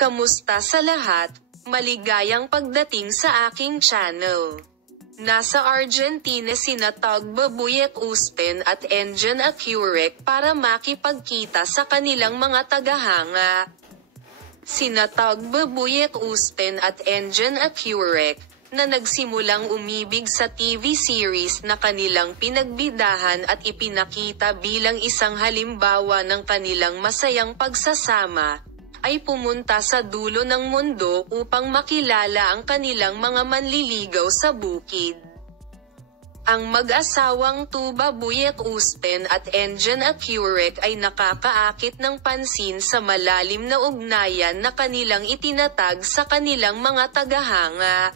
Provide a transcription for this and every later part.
Kamusta sa lahat? Maligayang pagdating sa aking channel. Nasa Argentina sina Tug Babuy Austin at Engin Acurec para makipagkita sa kanilang mga tagahanga. Sina Tug Babuy Austin at Engin Acurec, na nagsimulang umibig sa TV series na kanilang pinagbidahan at ipinakita bilang isang halimbawa ng kanilang masayang pagsasama, ay pumunta sa dulo ng mundo upang makilala ang kanilang mga manliligaw sa bukid. Ang mag-asawang Tug Babuy Austin at Engin Acurec ay nakakaakit ng pansin sa malalim na ugnayan na kanilang itinatag sa kanilang mga tagahanga.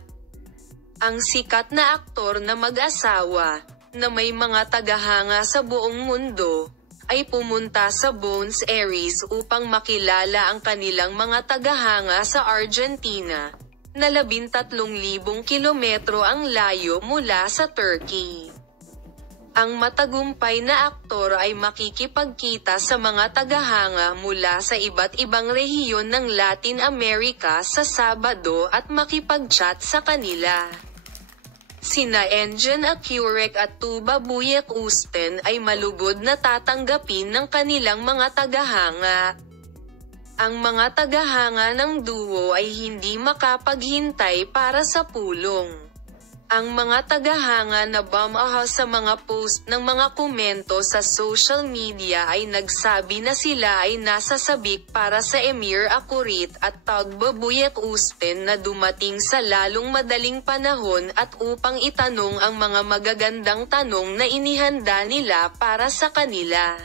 Ang sikat na aktor na mag-asawa, na may mga tagahanga sa buong mundo, ay pumunta sa Buenos Aires upang makilala ang kanilang mga tagahanga sa Argentina, na 13,000 kilometro ang layo mula sa Turkey. Ang matagumpay na aktor ay makikipagkita sa mga tagahanga mula sa iba't ibang rehiyon ng Latin America sa Sabado at makipag-chat sa kanila. Sina Engin Acurec at Tug Babuy Austin ay malugod na tatanggapin ng kanilang mga tagahanga. Ang mga tagahanga ng duo ay hindi makapaghintay para sa pulong. Ang mga tagahanga na bumaha sa mga post ng mga komento sa social media ay nagsabi na sila ay nasa sabik para sa Emir Acurec at Tug Babuy Austin na dumating sa lalong madaling panahon at upang itanong ang mga magagandang tanong na inihanda nila para sa kanila.